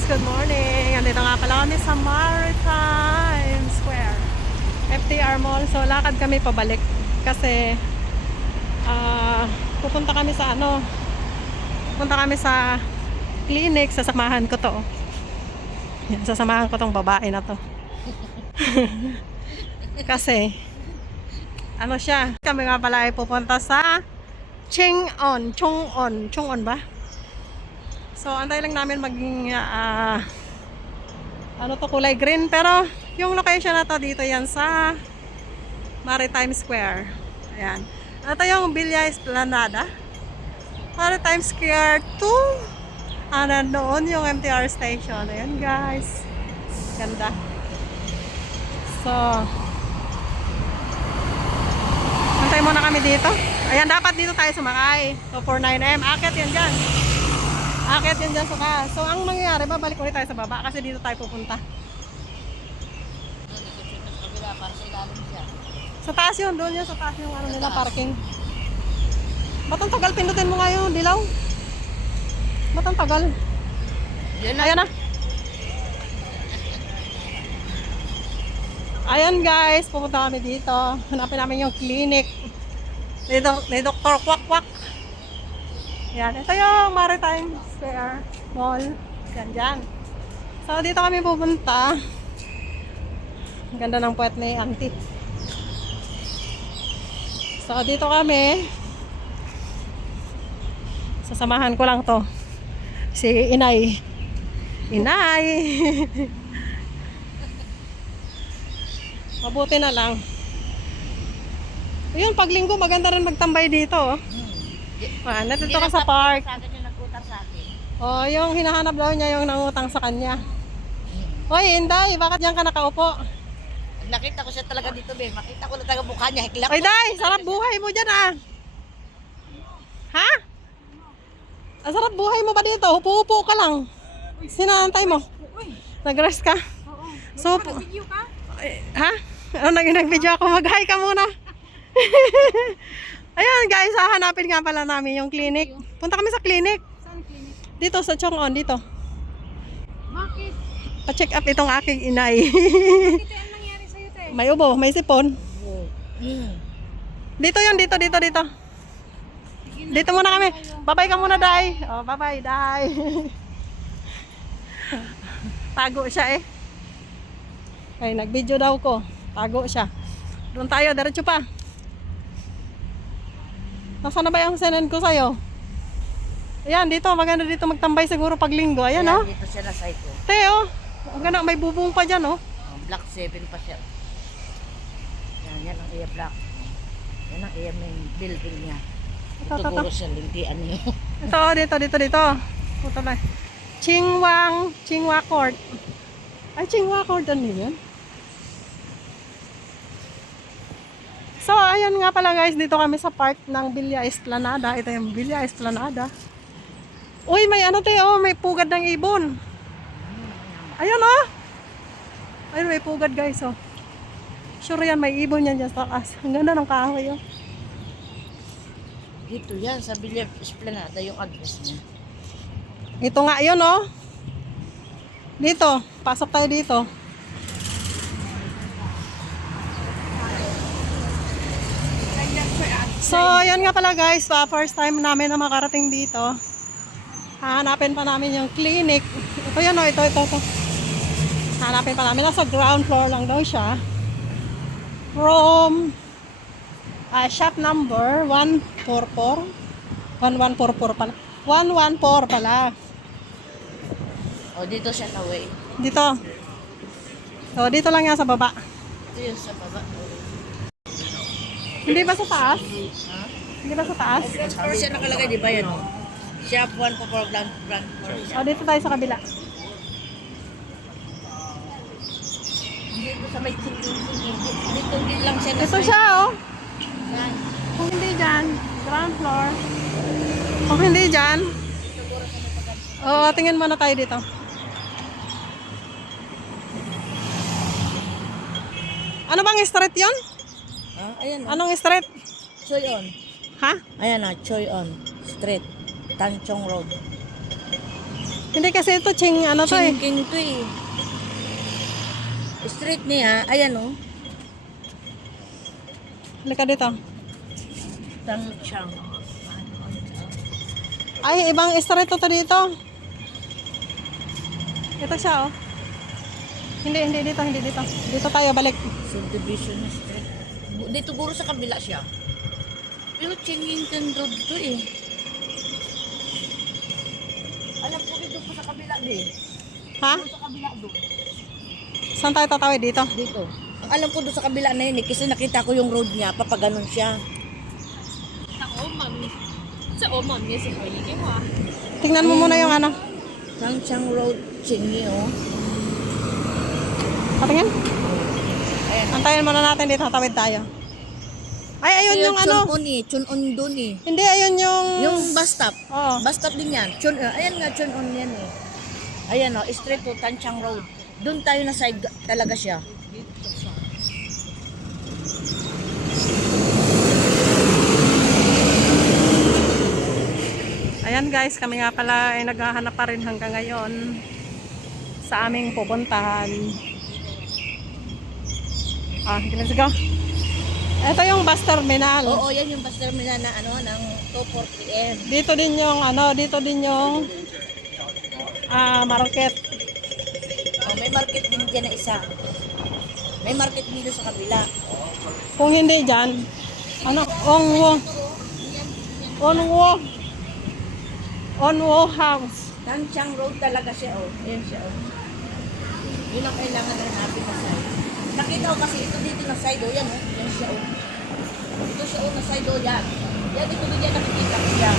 guys, good morning. Andito nga pala kami sa Maritime Square, FTR Mall. So lakad kami pabalik kasi pupunta kami sa clinic. Sasamahan ko to. Yan, sasamahan ko tong babae na to. Kasi siya, kami nga pala ay pupunta sa Chung'on ba? So, antay lang namin maging kulay green. Pero, yung location na to dito yan sa Maritime Square. Ayan. Ito yung Villa Esplanada. Maritime Square 2. Nandoon yung MTR station. Ayan guys. Ganda. So, antay muna kami dito. Ayan, dapat dito tayo sumakay. So, 49M. Akit yan dyan. Akit yan dyan sa ka. So, ang mangyayari, babalik ulit tayo sa baba kasi dito tayo pupunta. Sa taas yun, doon yun. Sa taas yung nila, parking. Ba't ang tagal? Pindutin mo nga yung dilaw. Ba't ang tagal? Ayan na. Ayan guys, pupunta kami dito. Hanapin namin yung clinic. Ni Dr. Kwak. Yan, ito yung Maritime Square Mall. Yan dyan. So, dito kami pupunta. Ang ganda ng puwet ni auntie. So, dito kami. Sasamahan ko lang to. Si Inay. Mabuti na lang. Ayun, pag linggo, maganda rin magtambay dito. Nandito ka sa park. Oh, yung hinahanap daw niya yung nangutang sa kanya. Hoy, Inday, bakit diyan ka nakaupo? Nakita ko siya talaga dito, be. Makita ko na talaga mukha niya. Hikla ko. Hoy, Day, sarap buhay mo diyan ah. Ha? Ang sarap buhay mo ba dito? Upo-upo ka lang. Sinantay mo? Nag-rest ka? So, nag-video ka? Ha? Nag-video ako. Mag-hi ka muna. Ayan guys, hahanapin nga pala namin yung clinic. Punta kami sa clinic. Saan clinic? Dito sa Chung'on, dito. Bakit? Pa-check up itong aking inay. Bakit ang nangyari sa'yo, te? May ubo, may sipon. Dito yun, dito. Dito muna kami. Bye-bye ka muna, Day. Oh, bye-bye, Day. Tago siya eh. Ay, nag-video daw ko. Tago siya. Doon tayo, diretso pa. Nasaan na ba yung sinend ko sa'yo? Ayan, dito. Maganda dito magtambay siguro pag linggo. Ayan, oh. Dito siya na site ko. Teo, ang ganda. May bubong pa dyan, oh. Block 7 pa siya. Yan ang iya block. Yan ang iya main building niya. Ito. Siguro siya lintian niya. Ito, dito. Puto na. Chingwa Court. Ay, Chingwa Court. Ano yun? So, ayan nga pala guys. Dito kami sa park ng Villa Esplanada. Ito yung Villa Esplanada. Uy, may may pugad ng ibon. Ayan, oh. Ayun, may pugad guys, oh. Sure yan, may ibon yan dyan sa taas. Ang ganda ng kahoy, oh. Dito yan, sa Villa Esplanada yung address niya. Ito nga yun, oh. Dito, pasok tayo dito. So, yan nga pala guys, first time namin na makarating dito. Hanapin pa namin yung clinic. Ito yan, oh, ito. Hanapin pa namin. Nasa ground floor lang daw siya. From shop number 144. 1144 pala. 114 pala. O, dito siya na way. Dito. So, dito lang yan sa baba. Ito yun sa baba. Hindi ba sa taas? Ha? Hindi ba sa taas? Or siya nakalagay, di ba yan? Shop 144 ground floor siya. O, dito tayo sa kabila. Dito sa may tingin. Dito din lang siya na Ito siya, oh. Yan. Kung hindi dyan, ground floor. Kung hindi dyan, tingin muna tayo dito. Ano bang street yun? Ayan. Anong street? Choy On. Ha? Ayan na, Choy On Street. Tanchong Road. Hindi kasi ito ching ano to eh. Chingking to eh. Street niya, ayan oh. Halika dito. Tangchang. Ay, ibang street to dito. Ito siya oh. Hindi dito. Dito tayo balik. Subdivision street. Dito guro sa kabila siya. Pero Chingington Road to eh. Alam ko dito po sa kabila din. Ha? Doon sa kabila doon. Saan tayo tatawid dito? Dito. Ang alam ko doon sa kabila na yun eh, kasi nakita ko yung road niya, papaganon siya. Tingnan mo muna yung ano. Tangchang Road, Chingi oh. Patingin. Ayan. Antayin muna natin dito, tatawid tayo. Ay, ayun yung ano. Chun-on eh, Chun-on doon eh. Hindi, ayun yung... Yung bus stop. Oo. Bus stop din yan. Ayan nga, Chun-on yan eh. Ayan oh, straight to Tangchang Road. Doon tayo na side talaga siya. Ayan guys, kami nga pala ay naghahanap pa rin hanggang ngayon sa aming pupuntahan. Let's go. Ito yung bus terminal. Oo, yan yung bus terminal na ano, ng 2:40 PM. Dito din yung market. Oh, may market din dyan na isa. May market dito sa kabila. Kung hindi dyan, Onwo House. Tangchang Road talaga siya oh. Ayan siya oh. Yun ang kailangan na hanapin na side. Nakita ko kasi ito dito na side oh. Yan oh. Yan siya oh. Ito siya oh na side oh. Yan. Yan dito din yan nakikita ko siya.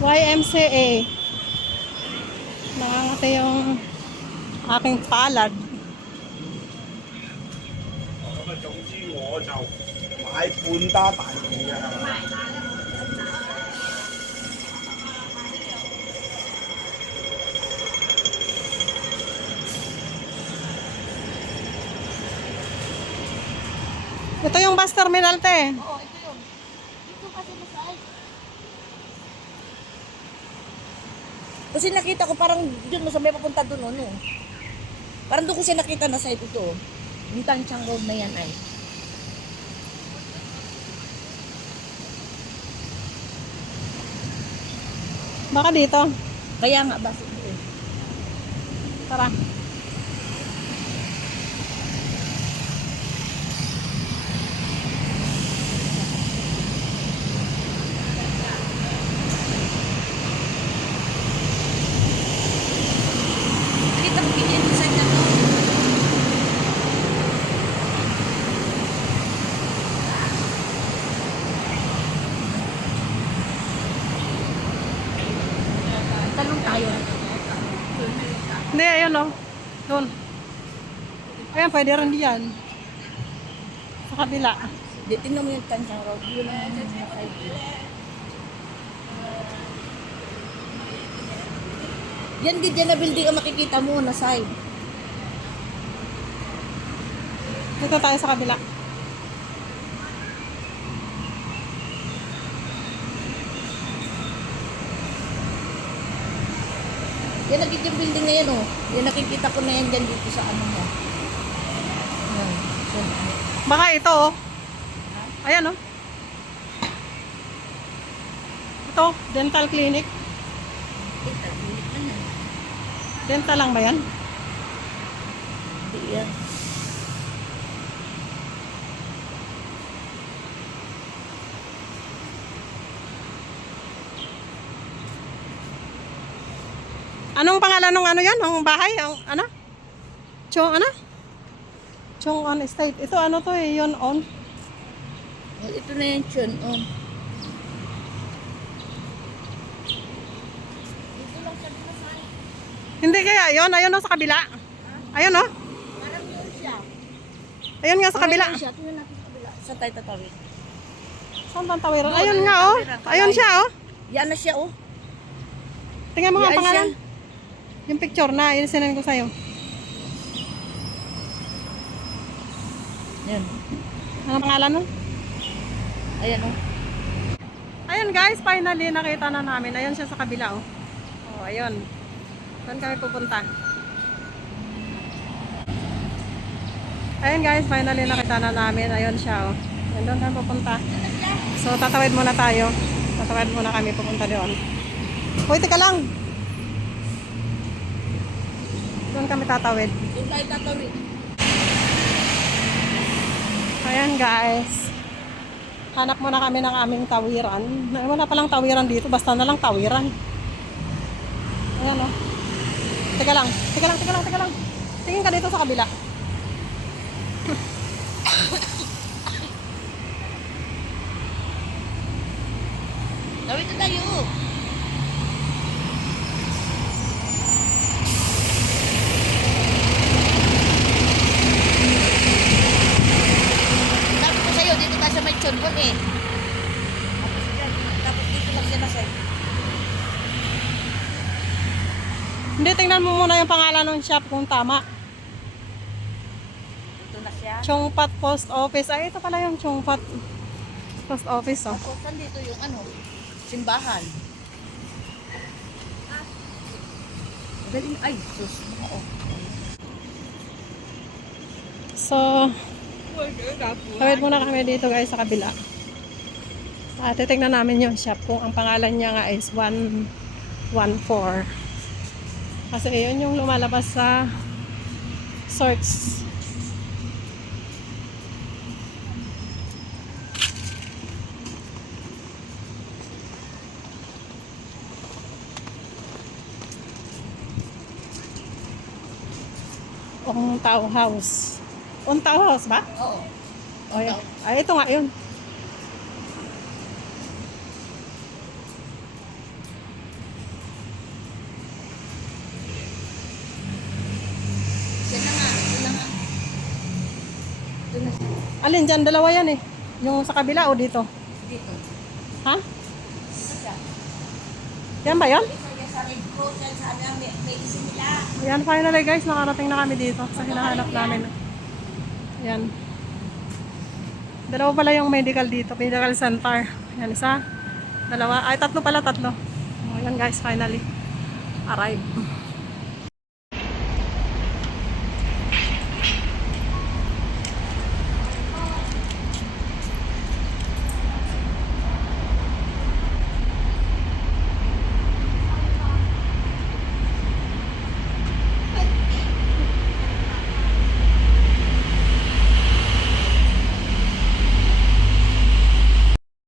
YMCA. Nangangati yung aking palad. 總之我就買半打大魚嘅。Ito yung bus terminal te. Oo, ito yun. Dito kasi na side. Kasi nakita ko parang dun mo sa may papunta dun oh, no. Parang doon ko siya nakita na side ito oh. Yung Tangchang Road na yan ay. Baka dito. Kaya nga basta ito. Tara. Nakita ko ganyan yung side na to. Tanong tayo. Hindi, ayun o. Doon. Ayan, pwede rin diyan. Sa kabila. Di, tingnan mo yung Tangchang Road. Yun ang side view. Yan din dyan na building ang makikita mo na side. Dito tayo sa kabila. Yan nakikita yung building na yan oh. Yan nakikita ko na yan dyan dito sa ano mo. Yan. So, Baka ito o. Ayan o. Ito, dental clinic. kita, bulit na yan. Dental lang ba yan? Hindi yan. Anong pangalan ng ano yan? Ang bahay? Ang ano? Chong ano? Chong on estate. Ito ano to eh? Yun on. Well, ito na yan, Chun. Oh. Dito lang siya dito sa Hindi kaya yun? Ayun o sa kabila. Ayun o. parang yun siya. Ayun nga sa kabila. Parang yun siya. Tingnan natin sa kabila. Saan tayo tatawid? Saan bang tawiran? Doon, Ayun ayun, nga o. tawiran. Ayun siya o. Yan na siya, oh. Tingnan mo nga ang Yan pangalan. siya. Yung picture na, yun sinend ko sa'yo. Yan. Ano pangalan nun? Ayan oh. Ayun guys, finally nakita na namin. Ayun siya sa kabila oh. Oh, ayun. Saan kami pupunta? Ayun guys, finally nakita na namin. Ayun siya oh. Ayun doon kami pupunta. So tatawid muna tayo. Tatawid muna kami pupunta doon. Uy, teka lang. Doon kami tatawid. Doon tayo tatawid. Ayan guys. Hanap muna kami ng aming tawiran. Wala palang tawiran dito. Basta na lang tawiran. Ayan oh. Teka lang. Tingin ka dito sa kabila. Tawid na tayo. Sabi ko sa'yo, dito tayo sa may Chonbon eh. Tapos dito lang siya na side. Hindi, tingnan mo muna yung pangalan ng shop kung tama. Dito na siya. Chongpat Post Office. Ay, ito pala yung Chongpat Post Office oh. Tapos nandito yung ano, simbahan. Galing, ay, sus. Oo. So, tawid muna kami dito guys sa kabila. Titignan namin yung shop kung ang pangalan niya nga is 114. Kasi yun yung lumalabas sa search. Ong Tao House. Ong Tao House ba? Oo. O, ay, ito nga yun. Yan na nga, yan na nga. Doon na siya. Alin dyan? Dalawa yan eh. Yung sa kabila o dito? Dito. Ha? Siya. Yan ba yan? Isa niya sa red coat, yan sa ano, may isin nila. Ayan, finally guys, nakarating na kami dito sa hinahanap namin. Ayan. Dalawa pala yung medical dito, medical center. Ayan, isa, dalawa, ay tatlo pala, tatlo. Ayan guys, finally. Arrive.